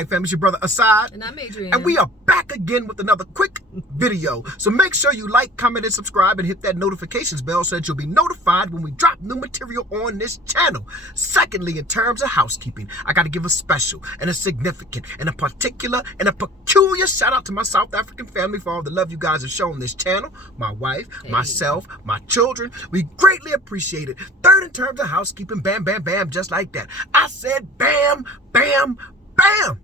right, fam, it's your brother Asad. And I'm Adrienne. And we are back again with another quick video. So make sure you like, comment, and subscribe, and hit that notifications bell so that you'll be notified when we drop new material on this channel. Secondly, in terms of housekeeping, I got to give a special and a significant and a particular and a peculiar shout out to my South African family for all the love you guys have shown this channel. My wife, myself, my children. We greatly appreciate it. Third, in terms of housekeeping, bam, bam, bam, just like that. I said bam, bam, bam.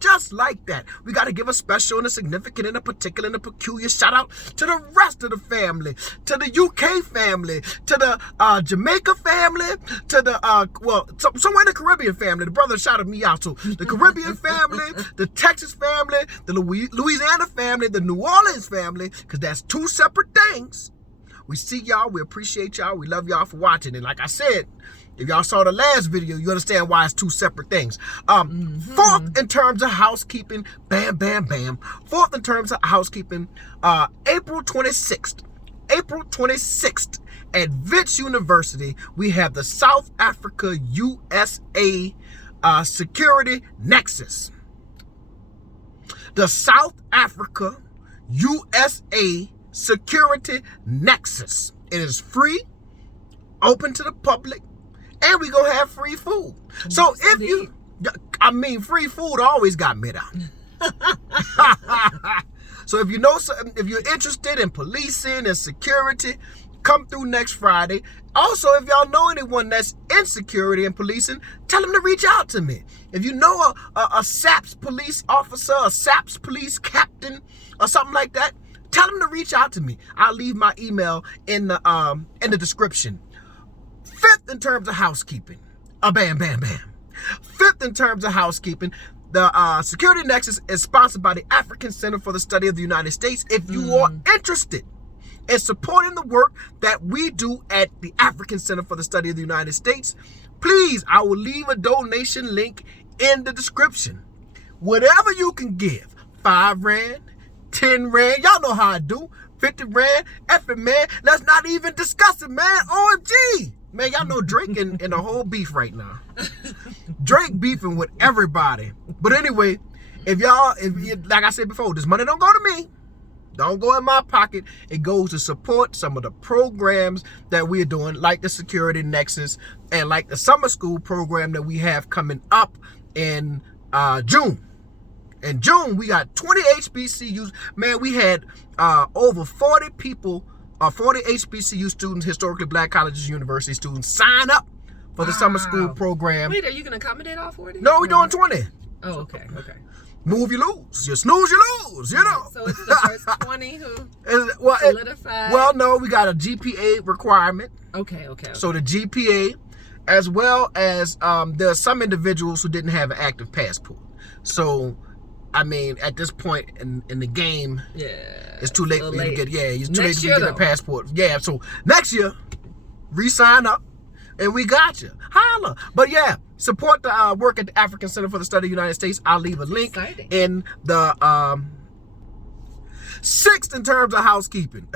Just like that. We got to give a special and a significant and a particular and a peculiar shout out to the rest of the family, to the UK family, to the Jamaica family, to the, somewhere in the Caribbean family. The brother shouted me out. So the Caribbean family, the Texas family, the Louisiana family, the New Orleans family, because that's two separate things. We see y'all. We appreciate y'all. We love y'all for watching. And like I said, if y'all saw the last video, you understand why it's two separate things. Fourth, in terms of housekeeping, bam, bam, bam. Fourth, in terms of housekeeping, April 26th. April 26th at Wits University, we have the South Africa USA Security Nexus. The South Africa USA Security Nexus. It is free, open to the public, and we gonna have free food. So if you, free food always got me down. So if you know, if you're interested in policing and security, come through next Friday. Also, if y'all know anyone that's in security and policing, tell them to reach out to me. If you know a SAPS police officer, a SAPS police captain, or something like that, tell them to reach out to me. I'll leave my email in the description. Fifth, in terms of housekeeping, bam, bam, bam. Fifth, in terms of housekeeping, the Security Nexus is sponsored by the African Center for the Study of the United States. If you are interested in supporting the work that we do at the African Center for the Study of the United States, please, I will leave a donation link in the description. Whatever you can give, 5 Rand, 10 Rand, y'all know how I do, 50 Rand, F it, man. Let's not even discuss it, man. OMG. Man, y'all know Drake in the whole beef right now. Drake beefing with everybody. But anyway, if like I said before, this money don't go to me. Don't go in my pocket. It goes to support some of the programs that we're doing, like the Security Nexus and like the summer school program that we have coming up in June. In June, we got 20 HBCUs. Man, we had over 40 people, 40 HBCU students, historically black colleges and university students, sign up for the summer school program. Wait, are you going to accommodate all 40? No, we're doing 20. Oh, okay, okay. Move, you lose. You snooze, you lose, you know. So it's the first 20 who solidified? Well, no, we got a GPA requirement. Okay. So the GPA, as well as there are some individuals who didn't have an active passport. So, I mean, at this point in the game, it's too late for you to get, it's too late for you to get a passport. Yeah, so next year, re-sign up, and we got you. Holla. But yeah, support the work at the African Center for the Study of the United States. I'll leave a link in the sixth, in terms of housekeeping.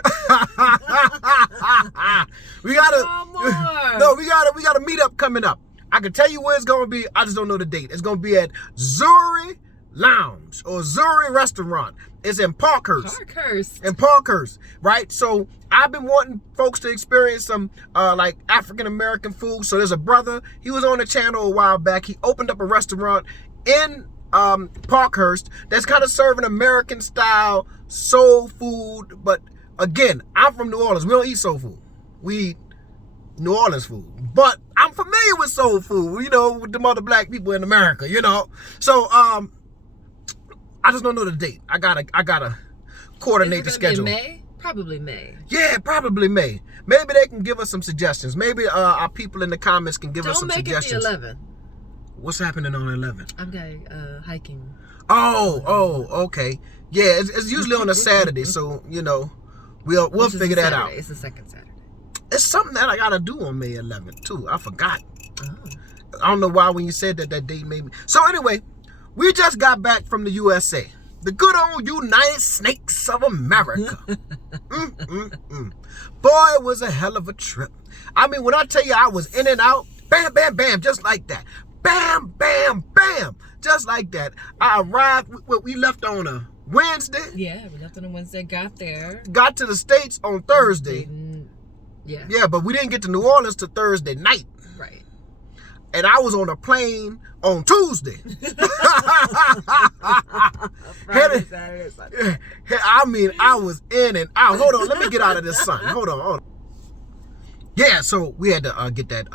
we got a meetup coming up. I can tell you where it's gonna be. I just don't know the date. It's gonna be at Zuri Lounge or Zuri Restaurant. It's in Parkhurst. In Parkhurst, right? So I've been wanting folks to experience some like African American food. So there's a brother, he was on the channel a while back. He opened up a restaurant in Parkhurst that's kind of serving American style soul food. But again, I'm from New Orleans. We don't eat soul food. We eat New Orleans food. But I'm familiar with soul food, you know, with the other black people in America, you know. So I just don't know the date. I gotta coordinate the schedule. Be May? Probably May. Yeah, probably May. Maybe they can give us some suggestions. Maybe our people in the comments can give us some suggestions. Don't make it the 11th. What's happening on the 11th? I'm going hiking. Oh, okay. Yeah, it's usually on a Saturday, so you know we'll figure that out. It's the second Saturday. It's something that I gotta do on May 11th too. I forgot. Oh. I don't know why when you said that date made me. So anyway. We just got back from the USA. The good old United Snakes of America. Boy, it was a hell of a trip. I mean, when I tell you I was in and out, bam, bam, bam, just like that. bam, bam, bam. Just like that. I arrived, we left on a Wednesday. Yeah, we left on a Wednesday, got there. Got to the States on Thursday. Yeah. Yeah, but we didn't get to New Orleans till Thursday night. Right. And I was on a plane on Tuesday. Friday, Saturday, Sunday. I mean, I was in and out. Hold on, let me get out of this sun. Hold on. Yeah, so we had to get that,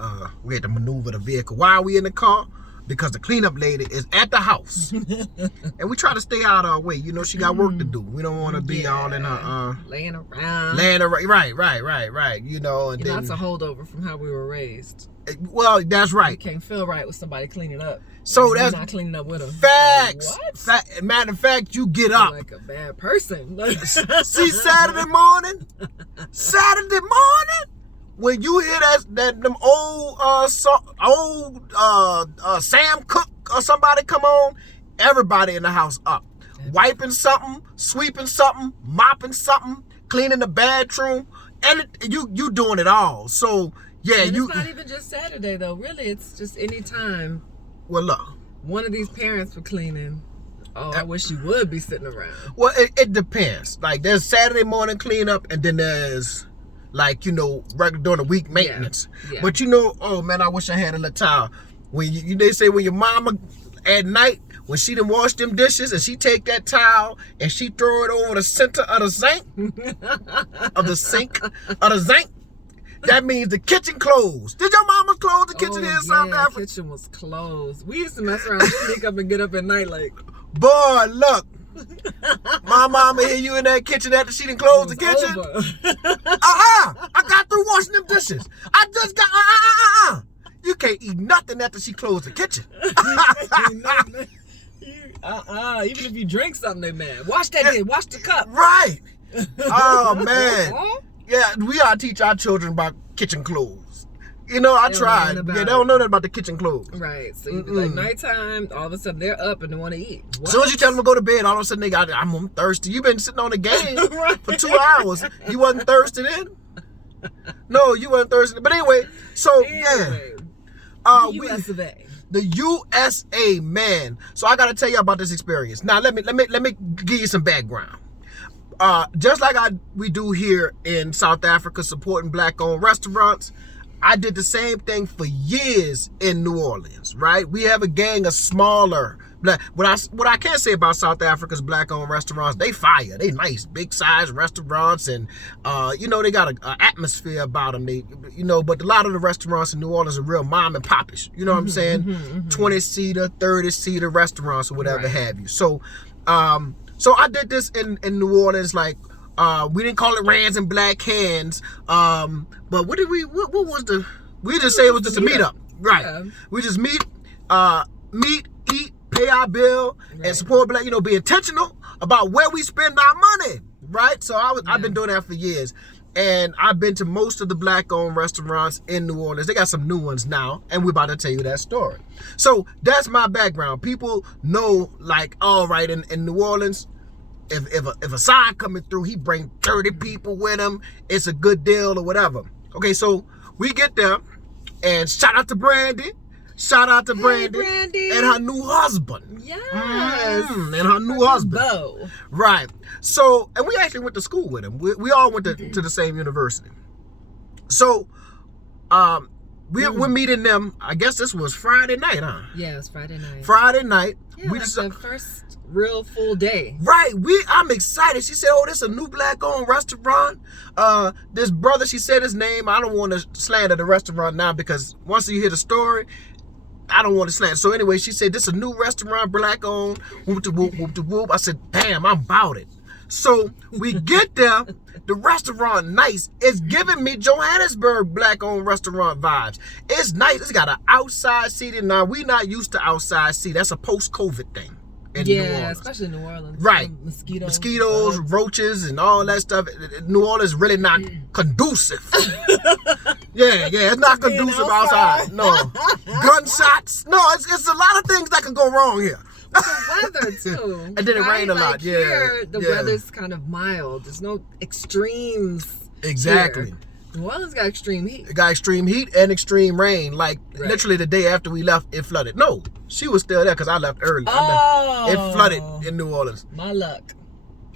we had to maneuver the vehicle. Why are we in the car? Because the cleanup lady is at the house. And we try to stay out of our way. You know, she got work to do. We don't want to be all in her, laying around. Right. You know, and You know, then, that's a holdover from how we were raised. well, that's You right. can't feel right with somebody cleaning up. So You're that's not cleaning up with them. facts. What? Matter of fact, you get up. Like a bad person. See, Saturday morning, when you hear them old Sam Cooke or somebody come on, everybody in the house up, wiping something, sweeping something, mopping something, cleaning the bathroom, and you doing it all. So yeah, and it's not even just Saturday though. Really, it's just any time. Well, look, one of these parents were cleaning. Oh, I wish you would be sitting around. Well, it depends. Like there's Saturday morning cleanup, and then there's like, you know, regular during the week maintenance. Yeah. But you know, oh man, I wish I had a little towel. When they say when your mama at night, when she done wash them dishes and she take that towel and she throw it over the center of the sink, that means the kitchen closed. Did your mama close the kitchen here in South Africa? The kitchen was closed. We used to mess around and sneak up and get up at night like, boy, look. My mama hear you in that kitchen after she done closed the kitchen. I got through washing them dishes. I just got You can't eat nothing after she closed the kitchen. Even if you drink something, they mad. Wash that dish. Wash the cup. Right. Oh man. Yeah, we gotta teach our children about kitchen clothes. You know, I tried. Yeah, they don't know nothing about the kitchen clothes. Right. So you be like nighttime, all of a sudden they're up and they want to eat. What? As soon as you tell them to go to bed, all of a sudden I'm thirsty. You've been sitting on the game for 2 hours. You wasn't thirsty then? No, you wasn't thirsty. But anyway, so yeah. The US of A. The USA, man. So I gotta tell you about this experience. Now let me give you some background. Just like we do here in South Africa, supporting black-owned restaurants, I did the same thing for years in New Orleans, right? We have a gang of smaller black. What I can say about South Africa's black-owned restaurants, they fire. They nice, big-size restaurants, and you know, they got an atmosphere about them. But a lot of the restaurants in New Orleans are real mom and popish. You know what I'm saying? 20-seater, 30-seater restaurants or whatever have you. So I did this in New Orleans, like. We didn't call it Rands and Black Hands, but what just say it was just a meetup, right? Yeah. We just meet, eat, pay our bill, and support black. Be intentional about where we spend our money, right? So I've been doing that for years, and I've been to most of the black-owned restaurants in New Orleans. They got some new ones now, and we're about to tell you that story. So that's my background. People know, like, all right, in New Orleans. If a sign coming through, he bring 30 people with him. It's a good deal or whatever. Okay, so we get there, and shout out to Brandy. Shout out to Brandy and her new husband. Yes. And her new husband. Beau. Right. So, and we actually went to school with him. We all went to the same university. So, we're meeting them. I guess this was Friday night, huh? Yeah, it was Friday night. Friday night. Yeah, we just the first real full day. Right. I'm excited. She said, oh, this is a new black-owned restaurant. This brother, she said his name. I don't want to slander the restaurant now because once you hear the story, I don't want to slander. So anyway, she said, this is a new restaurant, black-owned. Whoop to whoop, whoop to whoop. I said, damn, I'm about it. So we get there. The restaurant nice. It's giving me Johannesburg black-owned restaurant vibes. It's nice. It's got an outside seating. Now, we not used to outside seat. That's a post-COVID thing. Yeah, especially in New Orleans. Right. Mosquitoes, roaches, and all that stuff. New Orleans is really not conducive. Yeah, it's not conducive outside. No. Gunshots. No, it's a lot of things that can go wrong here. The weather too. And then it rained a lot. Here, the weather's kind of mild. There's no extremes. Exactly. New Orleans got extreme heat. It got extreme heat and extreme rain. Like Right. literally the day after we left, it flooded. No, she was still there because I left early. It flooded in New Orleans. My luck.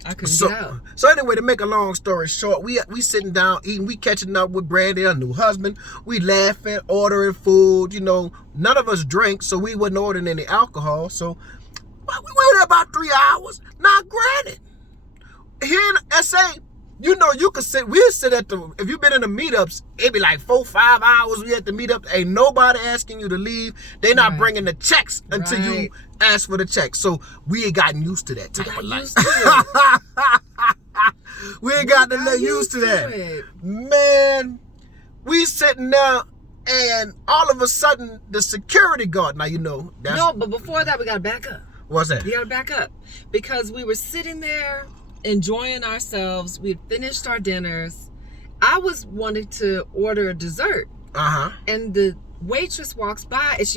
I couldn't So, get out. so anyway, to make a long story short, we sitting down eating, we catching up with Brandy, her new husband. We laughing, ordering food. You know, none of us drink, so we wasn't ordering any alcohol. So we were there about 3 hours. Now, granted, here in SA, you know, you could sit. We'll sit at the. If you've been in the meetups, it'd be like 4-5 hours. We at the meetup. Ain't nobody asking you to leave. They not Right. bringing the checks until you Right. ask for the check. So we ain't gotten used to that type got of life. used to We ain't gotten that used to that. it. Man, we sitting there and all of a sudden the security guard. Now you know that's No, but before that, we got to back up. what's that? We got to back up because we were sitting there enjoying ourselves. We had finished our dinners. I was wanting to order a dessert, and the waitress walks by and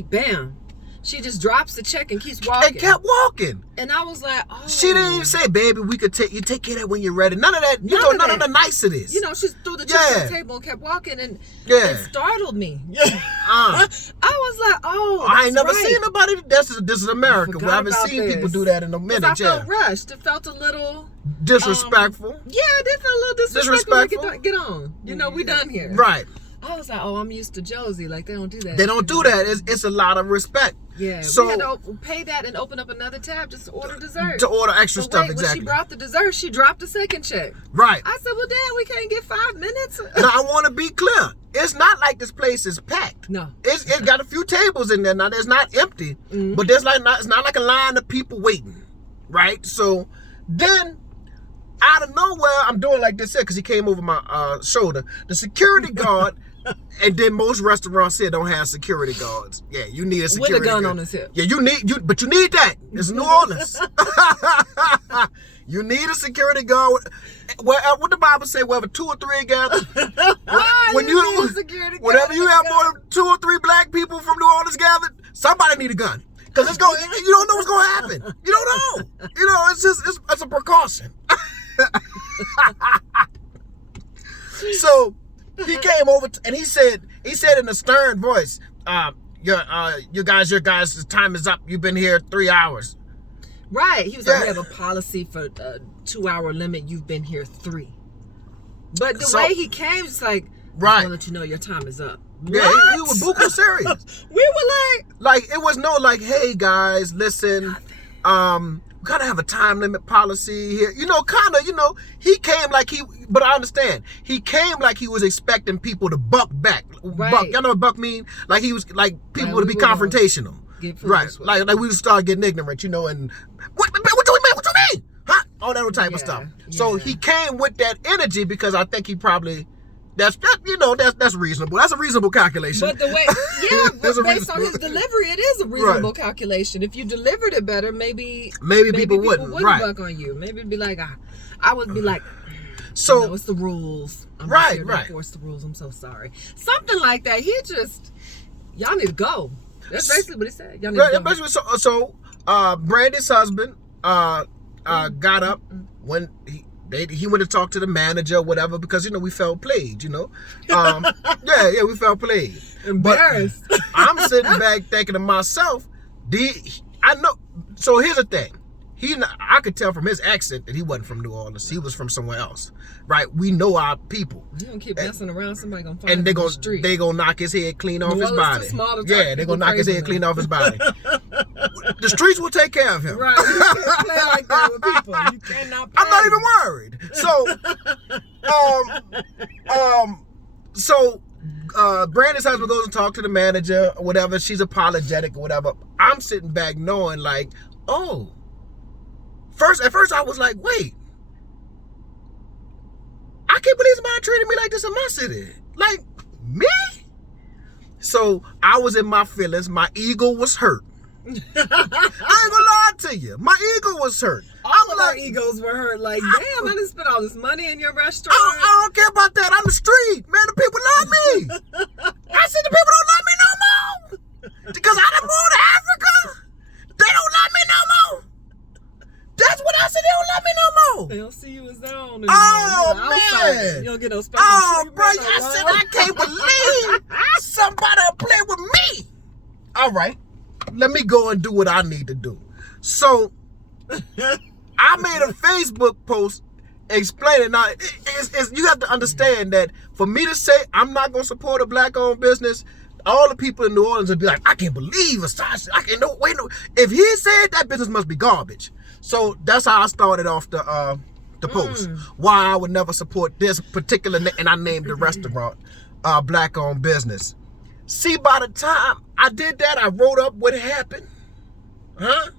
she just drops the check and keeps walking. And kept walking. And I was like, oh. She didn't even say, baby, we could take care of that when you're ready. None of that. You know, none of the nice of this. You know, she threw the check on the table and kept walking, and it startled me. I was like, oh, I ain't never right. seen nobody. This is America. I I haven't forgot seen about people this. do that in a minute. I felt rushed. It felt a little Disrespectful. Yeah, it did feel a little disrespectful. Disrespectful. Like, get on. You know, we done here. Right. I was like, oh, I'm used to Josie. Like, they don't do that. They don't do that. It's a lot of respect. Yeah. So we had to pay that and open up another tab just to order dessert. to order extra But stuff, wait, exactly. when she brought the dessert, she dropped a second check. Right. I said, well, damn, we can't get 5 minutes. Now I want to be clear. It's not like this place is packed. No. It's got a few tables in there. Now it's not empty, but it's not like a line of people waiting, right? So then, out of nowhere, I'm doing like this here because he came over my shoulder. The security guard, and then most restaurants here don't have security guards. Yeah, you need a security With a gun guard on his hip. Yeah, but you need that. It's New Orleans. You need a security guard. What the Bible say? Wherever 2 or 3 gather. When need a security guard whenever you with a have gun. more than 2 or 3 black people from New Orleans gathered, somebody need a gun. Cause you don't know what's gonna happen. You don't know. You know, it's a precaution. So he came over and he said in a stern voice, your guys' time is up. You've been here 3 hours. Right. He was like, we have a policy for a 2-hour limit. You've been here 3. But the way he came, it's like, I want to let you know your time is up. Yeah, he was buku serious. We were like, it was no like, hey guys, listen, we gotta have a time limit policy here. You know, he came like but I understand. He came like he was expecting people to buck back. Right. Buck, y'all know what buck mean? Like he was like people to be confrontational. Right. Like we would start getting ignorant, you know, and what you mean? Huh? All that type of stuff. So he came with that energy because I think he probably that's reasonable. That's a reasonable calculation. But the way, but based on his delivery, it is a reasonable calculation. If you delivered it better, maybe people wouldn't buck on you. Maybe it'd be like, I would be like, so it's the rules. I'm not here to enforce the rules. I'm so sorry. Something like that. Y'all need to go. That's basically what he said. Y'all need to go. So Brandy's husband got up when he went to talk to the manager or whatever because we felt played, we felt played. Embarrassed. But I'm sitting back thinking to myself, I know. So here's the thing. I could tell from his accent that he wasn't from New Orleans. He was from somewhere else, right? We know our people. You don't keep messing around. Somebody gonna find and him in the street. They gonna knock his head clean off his body. Yeah, they gonna knock his head clean off his body. The streets will take care of him. Right. You can't play like that with people. You cannot play. I'm not even worried. So, Brandon's husband goes and talks to the manager or whatever. She's apologetic or whatever. I'm sitting back knowing like, oh. At first I was like, wait. I can't believe somebody treated me like this in my city. Like, me? So, I was in my feelings. My ego was hurt. I ain't gonna lie to you. My ego was hurt. All of our egos were hurt. Like, damn, I didn't spend all this money in your restaurant. I don't care about that. I'm the street. Man, the people love me. I said the people don't love me no more. Because I done moved to Africa. They don't love me no more. That's what I said. They don't love me no No. They don't see you as their own anymore. Oh, man. You don't get no special treatment. Bro, I said, I can't believe somebody play with me. All right. Let me go and do what I need to do. So, I made a Facebook post explaining. Now, you have to understand that for me to say I'm not going to support a black-owned business, all the people in New Orleans would be like, I can't believe Versace. I can't, no, wait, no. If he said that business must be garbage. So that's how I started off the post. Why I would never support this particular, and I named the restaurant black-owned business. See, by the time I did that, I wrote up what happened. I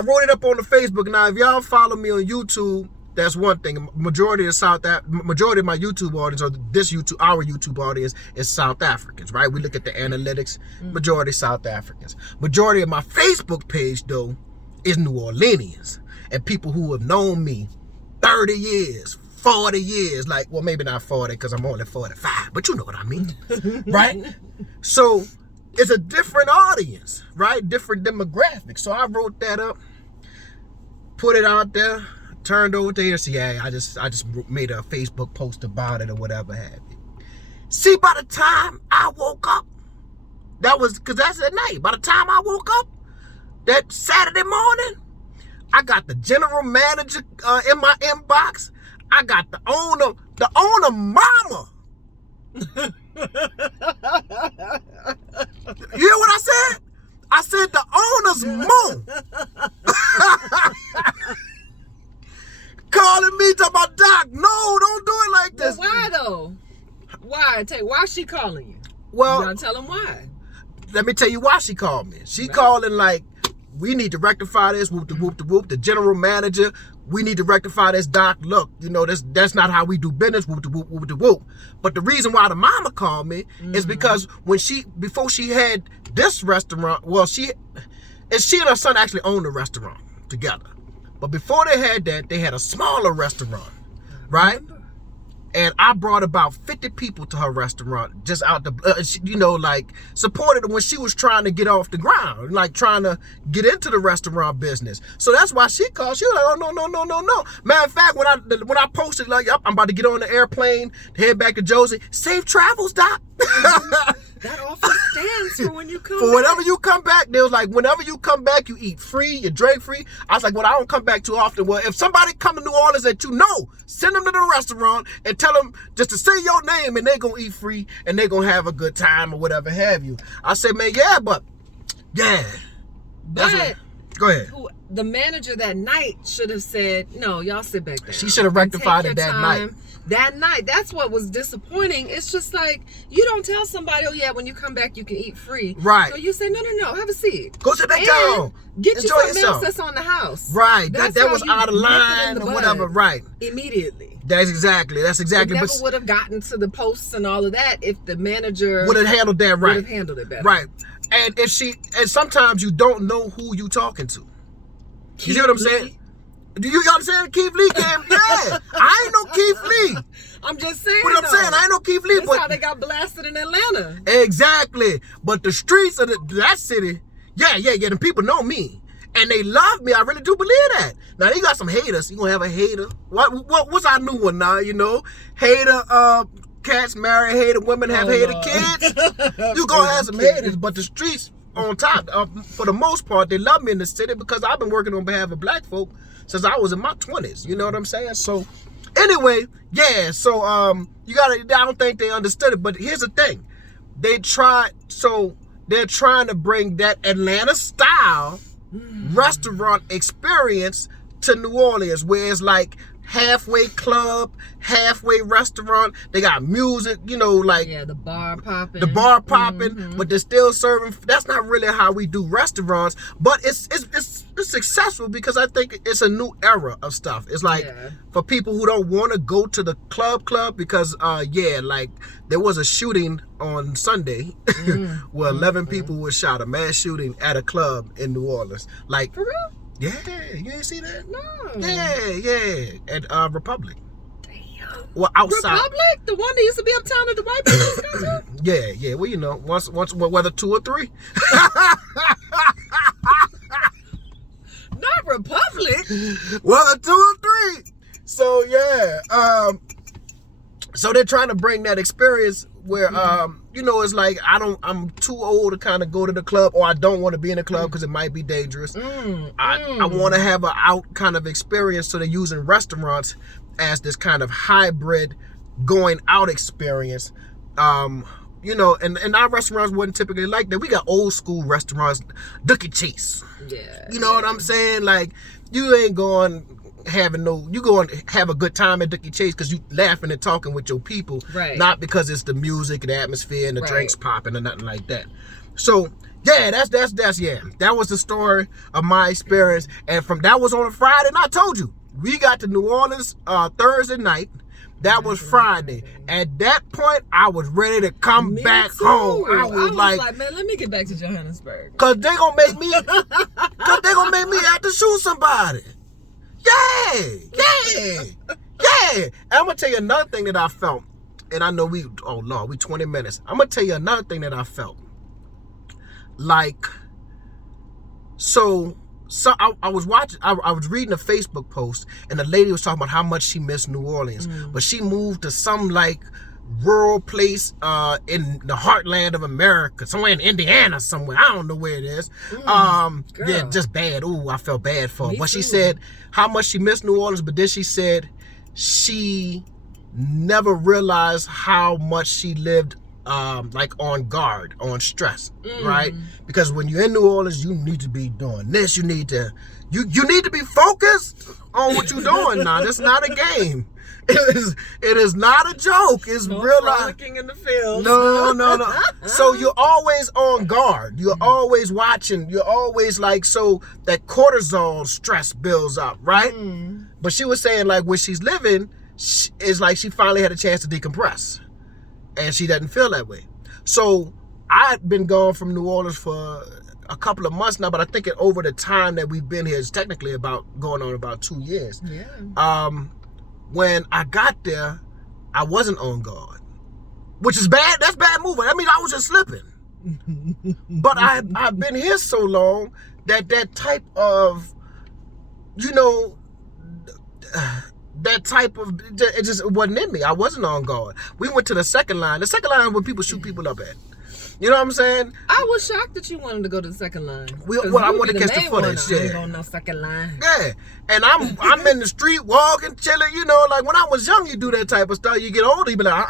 wrote it up on the Facebook. Now, if y'all follow me on YouTube, that's one thing. Majority of my YouTube audience, or our YouTube audience, is South Africans, right? We look at the analytics. Majority South Africans. Majority of my Facebook page, though, is New Orleanians and people who have known me 30 years, 40 years. Like, well, maybe not 40 because I'm only 45, but you know what I mean, right? So it's a different audience, right? Different demographics. So I wrote that up, put it out there. Turned over there, see, yeah, I just made a Facebook post about it or whatever have you. See, by the time I woke up, because that's at night. By the time I woke up that Saturday morning, I got the general manager in my inbox. I got the owner mama. You hear what I said? I said the owner's mom. Calling me, talking about, Doc, no, don't do it like this. Well, why though? Why? Why is she calling you? Well, you gotta tell him why. Let me tell you why she called me. She calling like, we need to rectify this, whoop, the general manager, we need to rectify this, Doc, look, you know, that's not how we do business, whoop. But the reason why the mama called me is because before she had this restaurant, well, she and her son actually owned a restaurant together. But before they had that, they had a smaller restaurant, right? And I brought about 50 people to her restaurant, just out supported her when she was trying to get off the ground, like trying to get into the restaurant business. So that's why she called. She was like, oh, no. Matter of fact, when I posted, like, yep, I'm about to get on the airplane to head back to Josie, safe travels, Doc. That offer stands for when you come back. For whenever you come back, they was like, whenever you come back, you eat free, you drink free. I was like, well, I don't come back too often. Well, if somebody come to New Orleans that you know, send them to the restaurant and tell them just to say your name and they gonna eat free and they gonna have a good time or whatever have you. I said, man, yeah. Go ahead. The manager that night should have said, no, y'all sit back there. She should have rectified it that night. That night, that's what was disappointing. It's just like, you don't tell somebody, oh yeah, when you come back you can eat free. Right. So you say, no, have a seat. Go sit back down. Get you something else that's on the house. Right. That was out of line or whatever. Right. Immediately. That's exactly. It never would have gotten to the posts and all of that if the manager would have handled that right. Would have handled it better. Right. And sometimes you don't know who you talking to. You see what I'm saying? Do you understand? Keith Lee came? Yeah. I ain't no Keith Lee. I'm just saying. What I'm saying, I ain't no Keith Lee. That's how they got blasted in Atlanta. Exactly. But the streets of that city, yeah. The people know me. And they love me. I really do believe that. Now, you got some haters. You gonna have a hater. What's our new one now, you know? Hater, cats marry hater women, have hater kids. You gonna have some haters, but the streets on top, for the most part, they love me in the city because I've been working on behalf of black folk since I was in my 20s. You know what I'm saying? So, anyway, yeah. So, I don't think they understood it. But here's the thing. They're trying to bring that Atlanta style restaurant experience to New Orleans, where it's like halfway club, halfway restaurant. They got music, you know, like the bar popping. But they're still serving. That's not really how we do restaurants, but it's successful because I think it's a new era of stuff. It's like for people who don't want to go to the club because like there was a shooting on Sunday where 11 people were shot, a mass shooting at a club in New Orleans. Like, for real? Yeah, you ain't see that? No. Yeah. At Republic. Damn. Well, outside. Republic? The one that used to be uptown at the white people go to? Yeah. Well, you know, once whether 2 or 3. Not Republic. Whether 2 or 3. So yeah, so they're trying to bring that experience where you know, it's like I'm too old to kind of go to the club, or I don't want to be in a club because it might be dangerous. I want to have an out kind of experience, so they're using restaurants as this kind of hybrid going out experience. You know, and our restaurants wasn't typically like that. We got old school restaurants, Duck and Chase. Yeah. You know what I'm saying? Like, you ain't going you go and have a good time at Duck and Chase because you laughing and talking with your people, right? Not because it's the music and the atmosphere and the drinks popping or nothing like that. So yeah, that's yeah. That was the story of my experience, and that was on a Friday. And I told you, we got to New Orleans Thursday night. That was Friday. At that point, I was ready to come back home. I was like, man, let me get back to Johannesburg. Cause they gonna make me have to shoot somebody. Yeah. And I'm gonna tell you another thing that I felt. And I know we 20 minutes. I'm gonna tell you another thing that I felt. Like, so I was watching, I was reading a Facebook post, and the lady was talking about how much she missed New Orleans, but she moved to some like rural place in the heartland of America, somewhere in Indiana, somewhere. I don't know where it is. Yeah, just bad. Ooh, I felt bad for her. But she said how much she missed New Orleans, but then she said she never realized how much she lived like on guard, on stress, right? Because when you're in New Orleans, you need to be doing this. You need to be focused on what you're doing now. It's not a game. It is not a joke. It's real life. In the field. No. So you're always on guard. You're always watching. You're always like, so that cortisol stress builds up, right? But she was saying like where she's living is like she finally had a chance to decompress. And she doesn't feel that way. So I've been gone from New Orleans for a couple of months now, but I think over the time that we've been here is technically going on about 2 years. Yeah. When I got there, I wasn't on guard, which is bad. That's bad moving. I mean, I was just slipping. But I've been here so long that type of, you know, that type of, it just wasn't in me. I wasn't on guard. We went to the second line. The second line is when people shoot people up at. You know what I'm saying? I was shocked that you wanted to go to the second line. I wanted to catch the footage. I ain't on no second line. Yeah, and I'm in the street walking, chilling. You know, like when I was young, you do that type of stuff. You get older, you be like,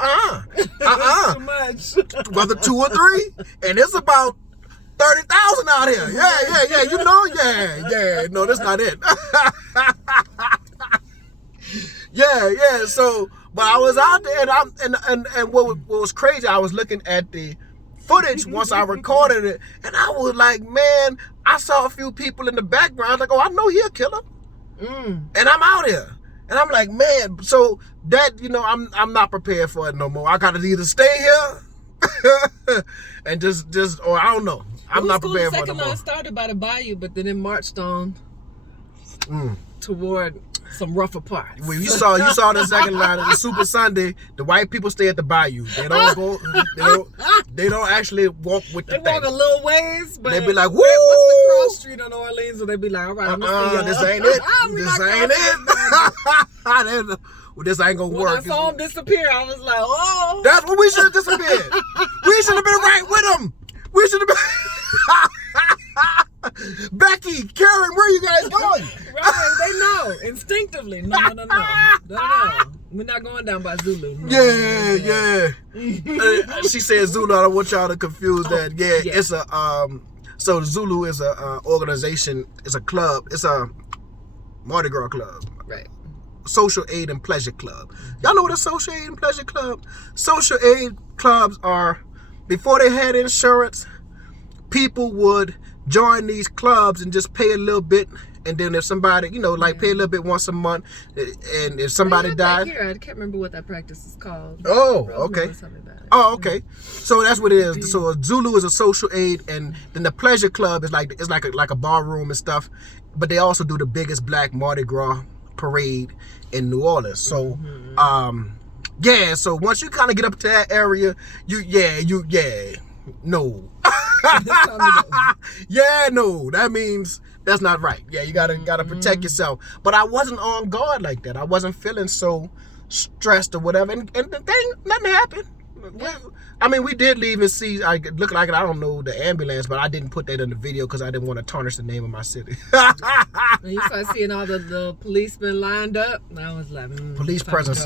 Too much. Whether 2 or 3, and it's about 30,000 out here. Yeah. You know, yeah. No, that's not it. Yeah. So, but I was out there, and what was crazy, I was looking at the footage once I recorded it, and I was like, man, I saw a few people in the background. I was like, oh, I know he a killer, and I'm out here, and I'm like, man, so that, you know, I'm not prepared for it no more. I gotta either stay here and just or I don't know. I'm not prepared for it no more. The second line started by the bayou, but then it marched on toward some rougher parts. When you saw the second line of the Super Sunday, the white people stay at the bayou. They don't go. They don't actually walk with the thing. They walk a little ways, but they be like, "Woo!" What's the cross street on Orleans? And they be like, "All right, I'm gonna see y'all. This ain't it. This ain't it. This ain't gonna work." When I saw him disappear, I was like, "Oh, that's when we should have disappeared. We should have been right with him. We should have been." Becky, Karen, where are you guys going? Right, they know instinctively. No. We're not going down by Zulu. No. Yeah. She said Zulu. I don't want y'all to confuse that. Yeah, it's a So the Zulu is a organization. It's a club. It's a Mardi Gras club. Right. Social aid and pleasure club. Y'all know what a social aid and pleasure club? Social aid clubs are, before they had insurance, people would join these clubs and just pay a little bit, and then if somebody, you know, like pay a little bit once a month, and if somebody died, I can't remember what that practice is called. Oh, okay. Okay. So that's what it is. So a Zulu is a social aid, and then the pleasure club is like a bar room and stuff, but they also do the biggest black Mardi Gras parade in New Orleans. So so once you kind of get up to that area, no. That means That's not right. Yeah, you gotta protect yourself. But I wasn't on guard like that. I wasn't feeling so stressed or whatever. And the thing, nothing happened. I mean, we did leave and see. I look like I don't know the ambulance, but I didn't put that in the video because I didn't want to tarnish the name of my city. And you start seeing all the policemen lined up. I was like, police presence,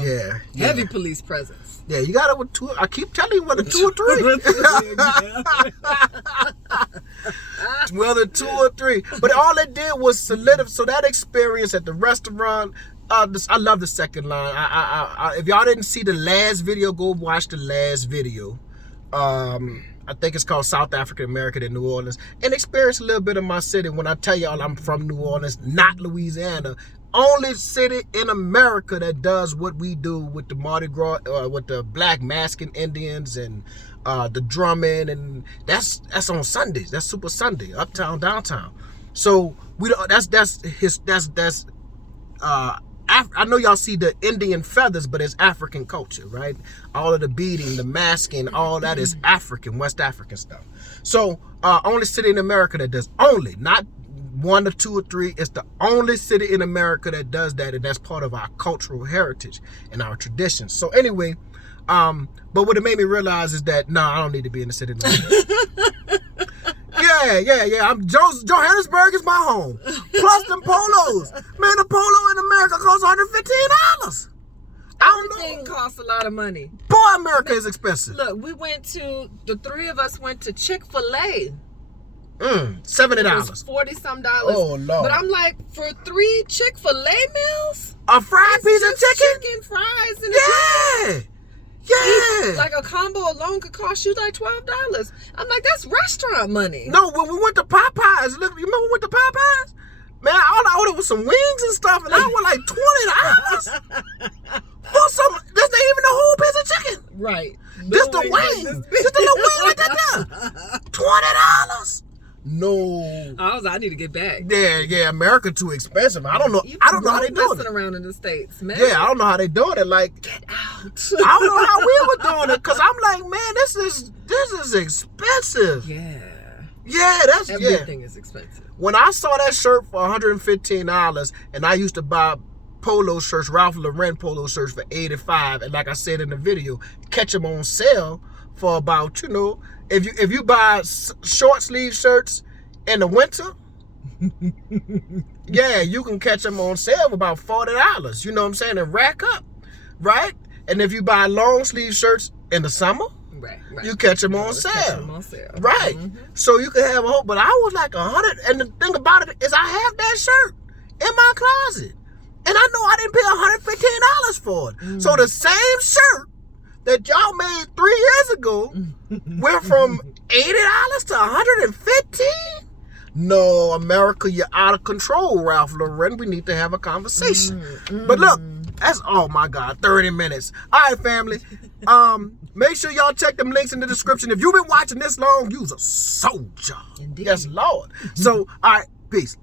heavy police presence. Yeah, you got it with two. I keep telling you whether 2 or 3. Whether 2 or 3. But all it did was solidify. So that experience at the restaurant. I love the second line. If y'all didn't see the last video, go watch the last video. I think it's called South African American in New Orleans, and experience a little bit of my city. When I tell y'all I'm from New Orleans, not Louisiana, only city in America that does what we do with the Mardi Gras, with the black masking Indians and the drumming, and that's on Sundays. That's Super Sunday, uptown, downtown. So I know y'all see the Indian feathers, but it's African culture, right? All of the beading, the masking, all that is African, West African stuff. So, only city in America that does, not 1 or 2 or 3. It's the only city in America that does that, and that's part of our cultural heritage and our traditions. So anyway, but what it made me realize is that, I don't need to be in the city no more. Yeah. Johannesburg is my home. Plus them polos. Man, the polo in America costs $115. Everything costs a lot of money. Boy, America is expensive. Look, the 3 of us went to Chick-fil-A. $70. $40-some. Oh, Lord. But I'm like, for 3 Chick-fil-A meals? A fried piece of chicken? Chicken, fries, and Yeah. Like a combo alone could cost you like $12. I'm like, that's restaurant money. No, when we went to Popeyes, look, you remember we went to Popeyes? Man, all I ordered was some wings and stuff, and I was like $20 for some. That's not even a whole piece of chicken. Right. Just the wing. Just a little wing like that. $20. No. I need to get back. Yeah. America too expensive. I don't know how they do it. Around in the States, man. Yeah, I don't know how they doing it. Like, get out. I don't know how we were doing it, because I'm like, man, this is expensive. Yeah, everything is expensive. When I saw that shirt for $115, and I used to buy polo shirts, Ralph Lauren polo shirts for $85, and like I said in the video, catch them on sale for about, if you buy short sleeve shirts in the winter, yeah, you can catch them on sale for about $40. You know what I'm saying? And rack up, right? And if you buy long sleeve shirts in the summer, right. You catch them on sale. Right. Mm-hmm. So you can have a whole, but I was like 100. And the thing about it is I have that shirt in my closet. And I know I didn't pay $115 for it. Mm. So the same shirt that y'all made 3 years ago went from $80 to $115. No, America, you're out of control, Ralph Lauren. We need to have a conversation. But look, that's, oh my God, 30 minutes. All right, family. Make sure y'all check them links in the description. If you've been watching this long, you's a soldier. Indeed. Yes, Lord. So, all right, peace.